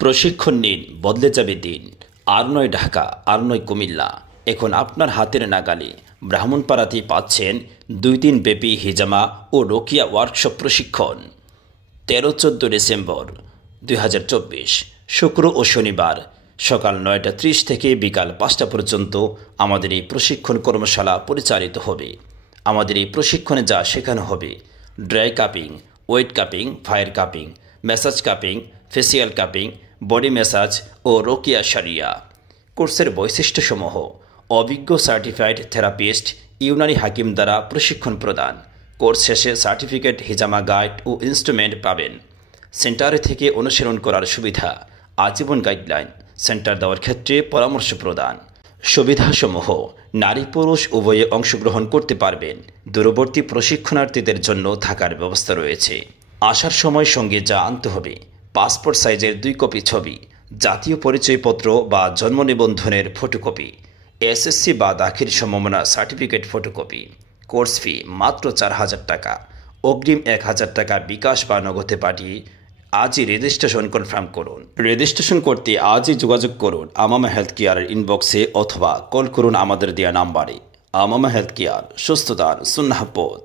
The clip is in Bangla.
প্রশিক্ষণ নিন, বদলে যাবে দিন। আর নয় ঢাকা, আর নয় কুমিল্লা, এখন আপনার হাতের নাগালে ব্রাহ্মণপাড়াতেই পাচ্ছেন 2 দিন ব্যাপী হিজামা ও রোকিয়া ওয়ার্কশপ প্রশিক্ষণ। 13-14 ডিসেম্বর 2024 শুক্র ও শনিবার সকাল 9টা 30 থেকে বিকাল 5টা পর্যন্ত আমাদের এই প্রশিক্ষণ কর্মশালা পরিচালিত হবে। আমাদের এই প্রশিক্ষণে যা শেখানো হবে: dry cupping, wet cupping, fire cupping, massage cupping, facial cupping, body massage ও রোকিয়া শারিয়া। কোর্সের বৈশিষ্ট্যসমূহ: অভিজ্ঞ সার্টিফাইড থেরাপিস্ট, ইউনানি হাকিম দ্বারা প্রশিক্ষণ প্রদান। কোর্স শেষে সার্টিফিকেট, হিজামা গাইড ও ইনস্ট্রুমেন্ট পাবেন। সেন্টারে থেকে অনুসরণ করার সুবিধা: আজীবন গাইডলাইন, সেন্টার দেওয়ার ক্ষেত্রে পরামর্শ প্রদান। সুবিধাসমূহ: নারী পুরুষ উভয়ে অংশগ্রহণ করতে পারবেন। দূরবর্তী প্রশিক্ষণার্থীদের জন্য থাকার ব্যবস্থা রয়েছে। আসার সময় সঙ্গে যা আনতে হবে: পাসপোর্ট সাইজের 2 কপি ছবি, জাতীয় পরিচয়পত্র বা জন্ম নিবন্ধনের ফটোকপি, এসএসসি বা দাখিল সম্ভাবনা সার্টিফিকেট ফটোকপি। কোর্স ফি মাত্র 4000 টাকা। অগ্রিম 1000 টাকা বিকাশ বা নগদে পাঠিয়ে আজই রেজিস্ট্রেশন কনফার্ম করুন। রেজিস্ট্রেশন করতে আজই যোগাযোগ করুন আমামা হেলথ কেয়ারের ইনবক্সে অথবা কল করুন আমাদের দেওয়া নাম্বারে। আমামা হেলথ কেয়ার, সুস্থতার সুন্নাহ পথ।